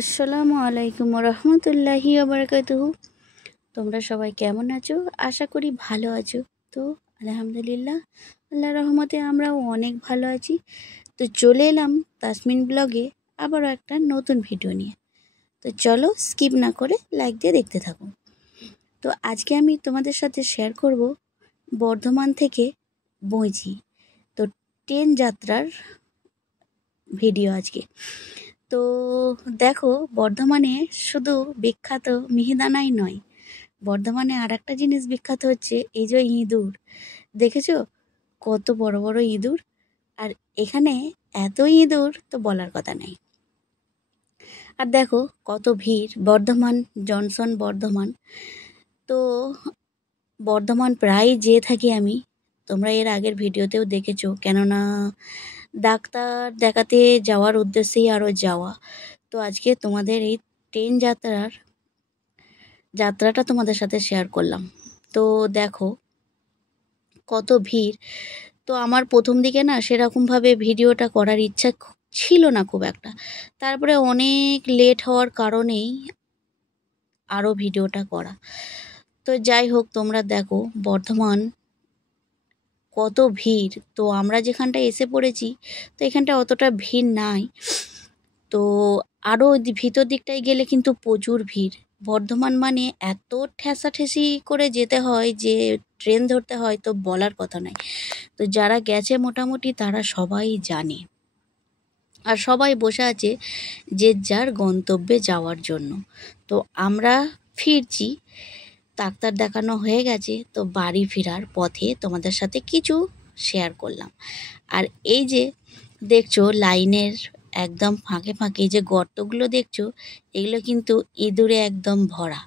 আসসালামু আলাইকুম রহমতুল্লাহি ওবারাকাতুহু। তোমরা সবাই কেমন আছো? আশা করি ভালো আছো। তো আলহামদুলিল্লাহ, আল্লাহর রহমতে আমরাও অনেক ভালো আছি। তো চলে এলাম তাসমিন ব্লগে আবারও একটা নতুন ভিডিও নিয়ে। তো চলো স্কিপ না করে লাইক দিয়ে দেখতে থাকো। তো আজকে আমি তোমাদের সাথে শেয়ার করব বর্ধমান থেকে বইঁচি তো ট্রেন যাত্রার ভিডিও আজকে। তো দেখো, বর্ধমানে শুধু বিখ্যাত মিহিদানাই নয়, বর্ধমানে আর একটা জিনিস বিখ্যাত হচ্ছে এই যে ইঁদুর। দেখেছো কত বড় বড় ইঁদুর? আর এখানে এত ইঁদুর তো বলার কথা নেই। আর দেখো কত ভিড়, বর্ধমান জংশন বর্ধমান। তো বর্ধমান প্রায় যেয়ে থাকি আমি, তোমরা এর আগের ভিডিওতেও দেখেছো, কেননা ডাক্তার দেখাতে যাওয়ার উদ্দেশ্যেই আরও যাওয়া। তো আজকে তোমাদের এই ট্রেন যাত্রাটা তোমাদের সাথে শেয়ার করলাম। তো দেখো কত ভিড়। তো আমার প্রথম দিকে না সেরকমভাবে ভিডিওটা করার ইচ্ছা ছিল না খুব একটা, তারপরে অনেক লেট হওয়ার কারণেই আরও ভিডিওটা করা। তো যাই হোক, তোমরা দেখো বর্ধমান কত ভিড়। তো আমরা যেখানটায় এসে পড়েছি, তো এখানটা অতটা ভিড় নাই। তো আরও ভিতর দিকটায় গেলে কিন্তু প্রচুর ভিড়। বর্ধমান মানে এত ঠেসাঠেসি করে যেতে হয় যে ট্রেন ধরতে হয়, তো বলার কথা নয়। তো যারা গেছে মোটামুটি তারা সবাই জানে, আর সবাই বসে আছে যে যার গন্তব্যে যাওয়ার জন্য। তো আমরা ফিরছি, ডাক্তার দেখানো হয়ে গেছে, তো বাড়ি ফেরার পথে তোমাদের সাথে কিছু শেয়ার করলাম। আর এই যে দেখছো লাইনের একদম ফাঁকে ফাঁকে যে গর্তগুলো দেখছো, এগুলো কিন্তু ইঁদুরে একদম ভরা।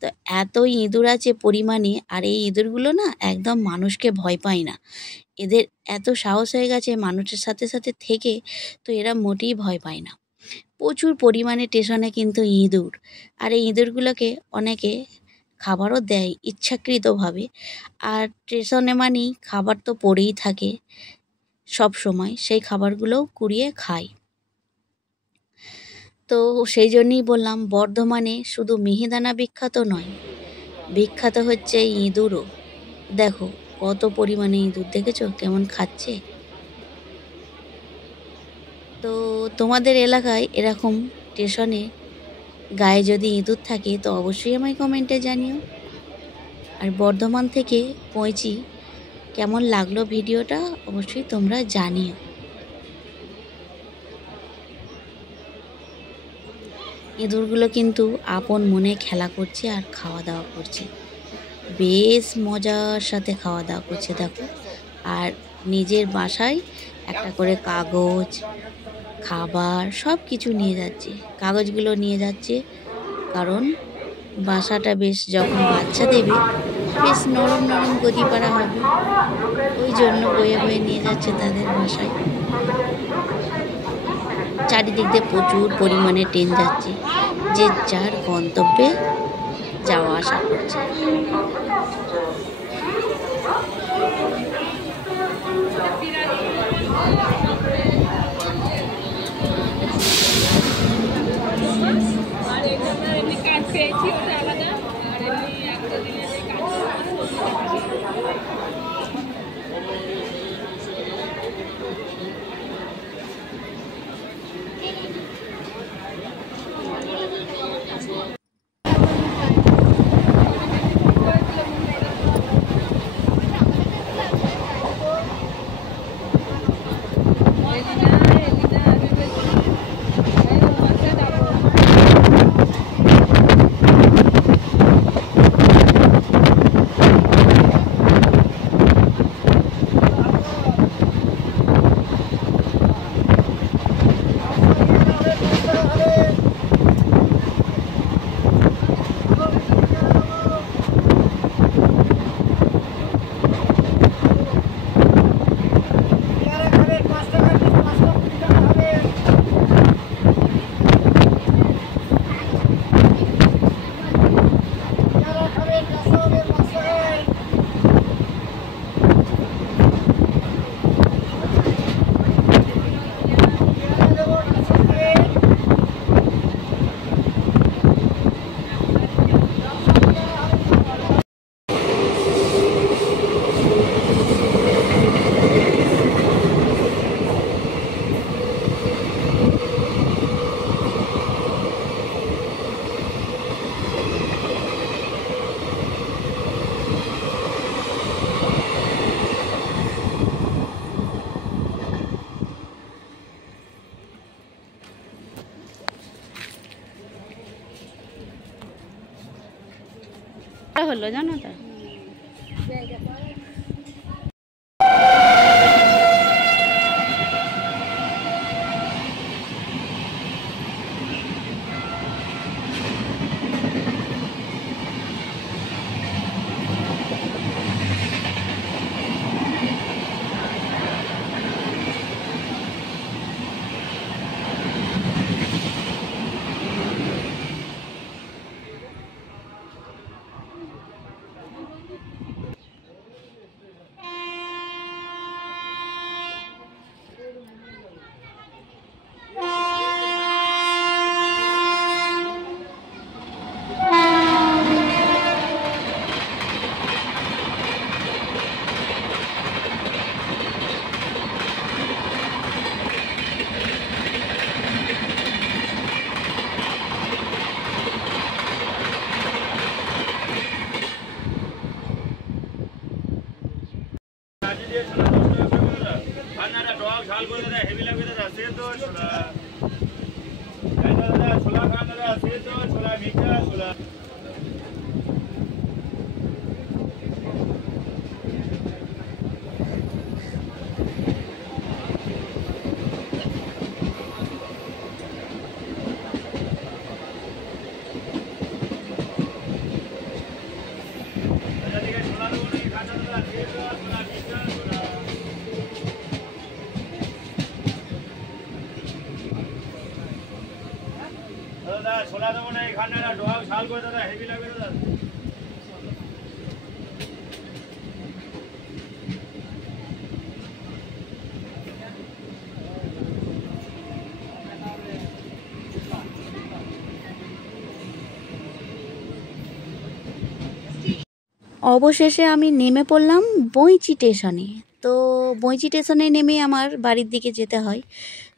তো এত ইঁদুর আছে পরিমাণে, আর এই ইঁদুরগুলো না একদম মানুষকে ভয় পায় না। এদের এত সাহস হয়ে গেছে মানুষের সাথে সাথে থেকে, তো এরা মোটেই ভয় পায় না। প্রচুর পরিমাণে স্টেশনে কিন্তু ইঁদুর, আর এই ইঁদুরগুলোকে অনেকে খাবারও দেয় ইচ্ছাকৃতভাবে। আর স্টেশনে মানেই খাবার তো পড়েই থাকে সব সময়, সেই খাবারগুলোও কুড়িয়ে খায়। তো সেই জন্যই বললাম বর্ধমানে শুধু মিহিদানা বিখ্যাত নয়, বিখ্যাত হচ্ছে ইঁদুরও। দেখো কত পরিমাণে ইঁদুর, দেখেছো কেমন খাচ্ছে। তো তোমাদের এলাকায় এরকম স্টেশনে গায়ে যদি ইঁদুর থাকে তো অবশ্যই আমায় কমেন্টে জানিও। আর বর্ধমান থেকে বইঁচি কেমন লাগলো ভিডিওটা অবশ্যই তোমরা জানিও। ইঁদুরগুলো কিন্তু আপন মনে খেলা করছে আর খাওয়া দাওয়া করছে, বেশ মজার সাথে খাওয়া দাওয়া করছে দেখো। আর নিজের বাসায় একটা করে কাগজ, খাবার সব কিছু নিয়ে যাচ্ছে। কাগজগুলো নিয়ে যাচ্ছে কারণ বাসাটা বেশ যখন বাচ্চা দেবে বেশ নরম নরম গদি পাড়া হবে, ওই জন্য বয়ে বয়ে নিয়ে যাচ্ছে তাদের বাসায়। চারিদিক দিয়ে প্রচুর পরিমাণে ট্রেন যাচ্ছে, যে যার গন্তব্যে যাওয়া আসা করছে। হলো জানো তো। ছোলা দেবো না এখানে ডোয়া ঝাল করে দাদা হেভি লাগবে দাদা অবশেষে আমি নেমে পড়লাম বইচি স্টেশনে। তো বইচি স্টেশনে নেমে আমার বাড়ির দিকে যেতে হয়।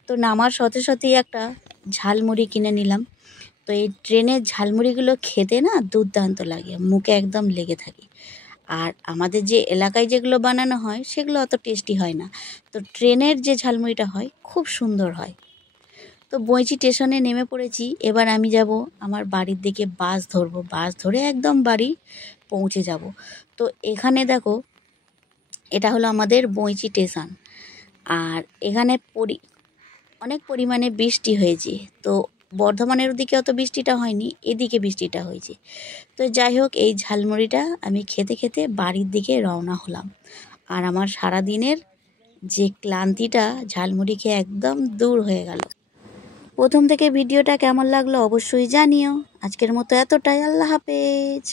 তো নামার সাথে সাথেই একটা ঝালমুড়ি কিনে নিলাম। তো এই ট্রেনের ঝালমুড়িগুলো খেতে না দুর্দান্ত লাগে, মুখে একদম লেগে থাকে। আর আমাদের যে এলাকায় যেগুলো বানানো হয় সেগুলো অত টেস্টি হয় না। তো ট্রেনের যে ঝালমুড়িটা হয় খুব সুন্দর হয়। তো বইচি স্টেশনে নেমে পড়েছি। এবার আমি যাব আমার বাড়ির দিকে, বাস ধরবো, বাস ধরে একদম বাড়ি পৌঁছে যাব। তো এখানে দেখো, এটা হলো আমাদের বইচি স্টেশন। আর এখানে অনেক পরিমাণে বৃষ্টি হয়েছে। তো বর্ধমানের ওদিকে অত বৃষ্টিটা হয়নি, এদিকে বৃষ্টিটা হয়েছে। তো যাই হোক, এই ঝালমুড়িটা আমি খেতে খেতে বাড়ির দিকে রওনা হলাম। আর আমার সারাদিনের যে ক্লান্তিটা ঝালমুড়ি খেয়ে একদম দূর হয়ে গেল। প্রথম থেকে ভিডিওটা কেমন লাগলো অবশ্যই জানিও। আজকের মতো এতটাই। আল্লাহ হাফেজ।